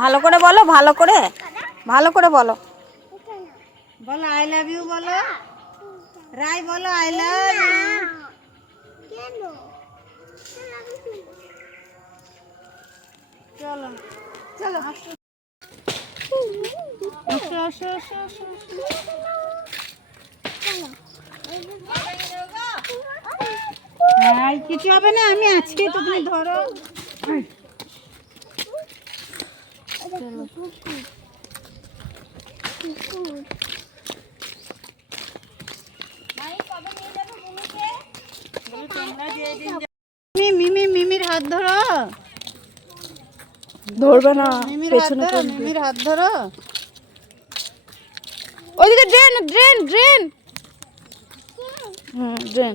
ভালো করে বলো, ভালো করে? ভালো করে বলো। বলো আই লাভ ইউ বলো। রাই বলো আই লাভ চলো চলো, আসো। কিছু হবে না, আমি তো তুমি ধরো। মিমি মিমি মিমির হাত ধরো। ধরবে না। মিমির হাত ধরো মিমির হাত ধরো ওইদিকে ড্রেন ড্রেন ড্রেন। হুম ড্রেন।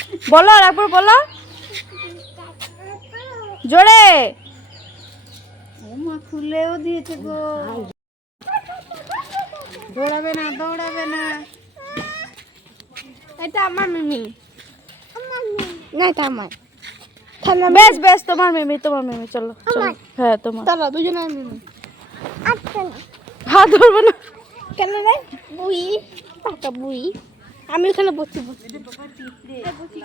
বলো আর একবার বলো। জোরে। মা খুলেও দিয়েছে গো। দৌড়াবে না দৌড়াবে না। এটা আমার মিমি। না এটা আমার। বেশ বেশ তোমার মিমি তোমার মিমি চলো চলো। হ্যাঁ তোমার। চলো দুজনের মিমি। আচ্ছা। হাত ধরবে না। কেন রে? বুই টাকা বুই। আমি ওখানে বসছি।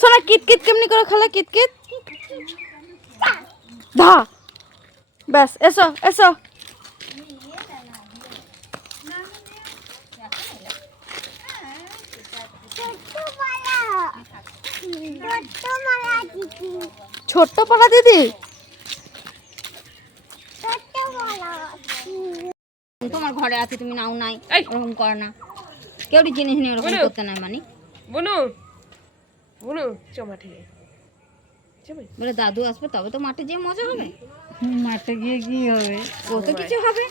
শোনা কিতকিত কেমনি করে খেলে? কিতকিত ধা। ব্যাস এসো এসো। ছোট্ট পাড়া দিদি ছোট্ট বলা তোমার ঘরে আছে তুমি নাও নাই এরকম কর না। কেউ জিনিস নিয়ে ওরকম করতে নাই মানে। বুনু বুনু চ মাঠে বলে দাদু আসবে তবে তো মাঠে যেয়ে মজা হবে। মাঠে গিয়ে কি হবে? কত কিছু হবে।